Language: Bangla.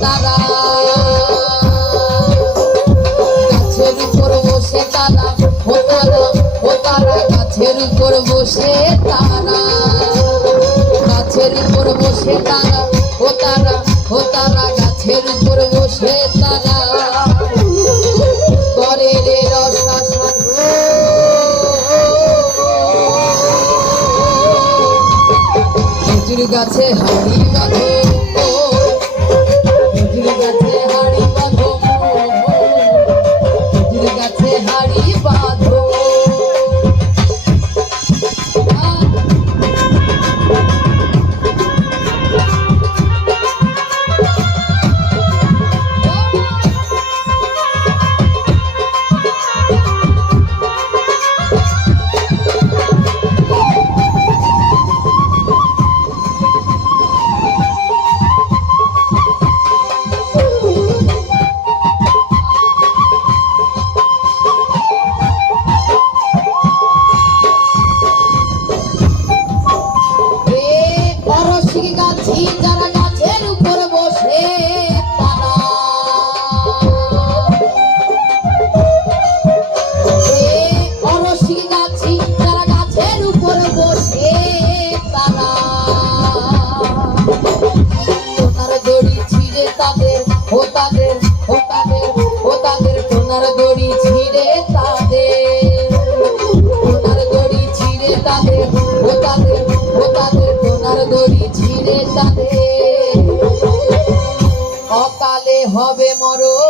তারা গাছের উপর বসে তারা ও তারা গাছের উপর বসে তারা গাছের উপর বসে তারা ও তারা গাছের উপর বসে তারা করে রে রসাশন খেজুর গাছে হাড়ি বাঁধো খেজুর গাছে হাড়ি বাঁধো খেজুর গাছে হাড়ি বাঁধো যারা গাছের উপর বসে তারা অরসি গাছি যারা গাছের উপর বসে তারা সোনার দড়ি ছিঁড়ে তাদের সোনার দড়ি ছিঁড়ে তাদের সোনার দড়ি ছিঁড়ে তাদের সোনার দড়ি ছিঁড়ে তাদের অকালে হবে মরণ